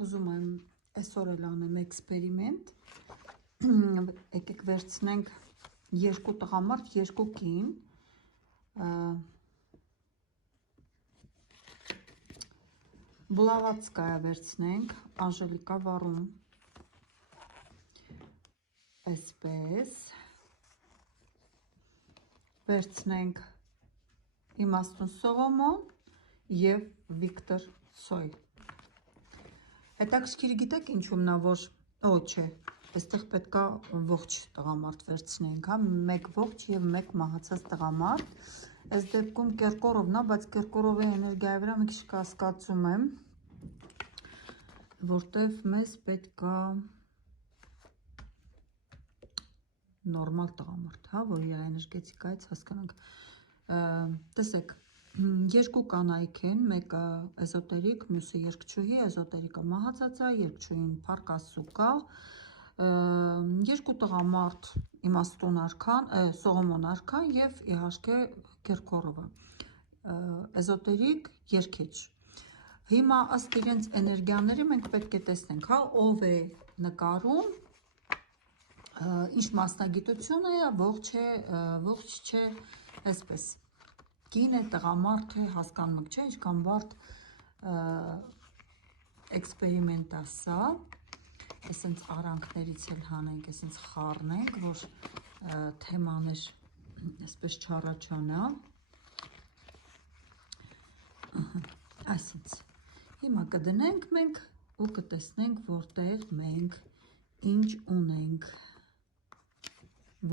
Ուզում եմ այսօր էլ անեմ էքսպերիմենտ, եկեք վերցնենք երկու տղամարդ, երկու կին, Բլավատսկայա վերցնենք, Անժելիկա վարում, այսպես, վերցնենք Իմաստուն Սողոմոն և Վիկտոր Ցոյ։ Հետաքրքիր գիտեք ինչու՞մն է, որ չէ, այստեղ պետքա ողջ տղամարդ վերցնենք, հա, մեկ ողջ և մեկ մահացած տղամարդ։ Այս դեպքում Կերկորովն է, բայց Կերկորովի էներգիայի վրա մի քիչ կասկածում եմ, որտև մեզ պետքա նորմալ տղամարդ, հա, որ իր էներգետիկայից հասկանանք։ Տեսեք, երկու կանայք են, մեկը էզոտերիկ, մյուսը երկչուհի, էզոտերիկը մահացած է, երկչուհին փառք Աստծու կա, երկու տղամարդ Իմաստուն արքան, Սողոմոն արքան և իհարկե Կերկորովը, էզոտերիկ երկիչ։ Հիմա ըստ իրենց էներգիաների մենք պետք է տեսնենք, հա, ով է նկարում, ինչ մասնագիտություն է, ողջ չէ, այսպես, կին է, տղամարդ է, հասկանում եք, չէ, ինչքան բարդ էքսպերիմենտ է սա, այսենց արանքներից էլ հանենք, այսենց խառնենք, որ թեմաներ այսպես չառաջանա, այսինց, հիմա կդնենք մենք ու կտեսնենք, որտեղ մենք ինչ ունենք,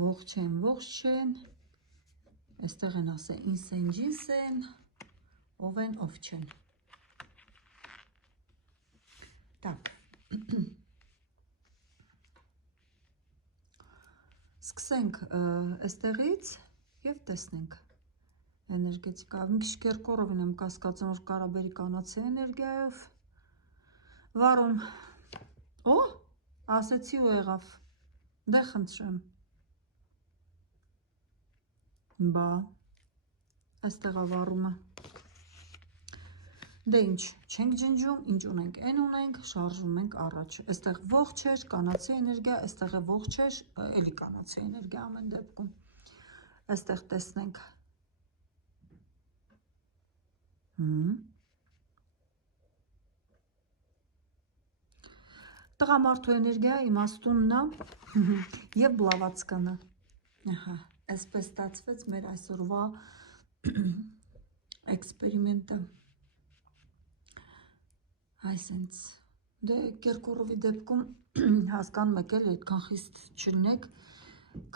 ողջ չեն, այստեղ են ասել ինսենջիս են, ով են, ով չեն։ Так, սկսենք այստեղից և տեսնենք էներգետիկա, մի քիչ Կերկորովին եմ կասկածում, որ կարա բերի կանացի էներգիայով, վարում, ասեցի ու եղավ, դե խնդրեմ, բա, այստեղ է վարումը, դե ինչ, չենք ջնջում, ինչ ունենք, են ունենք, շարժում ենք առաջ, այստեղ ողջ էր, կանացի էներգիա, այստեղ է ողջ էր, էլի կանացի էներգիա ամեն դեպքում, այստեղ տեսնենք, տղամարդու էներգիա Իմաստունն է և Բլավատսկան է, այսպես ստացվեց մեր այսօրվա էքսպերիմենտը, այսենց, դե Կերկորովի դեպքում հասկանում եք էլ, այդքան խիստ չլինեք,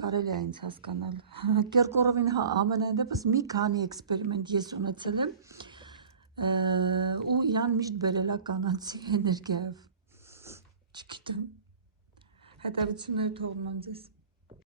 կարելի է ինձ հասկանալ, Կերկորովին ամենայն դեպս մի քանի էքսպերիմենտ ես ունեցել եմ, ու իրան միշտ բերել է կանացի էներգիայով, չգիտեմ, հետևությունները թողնում եմ ձեզ։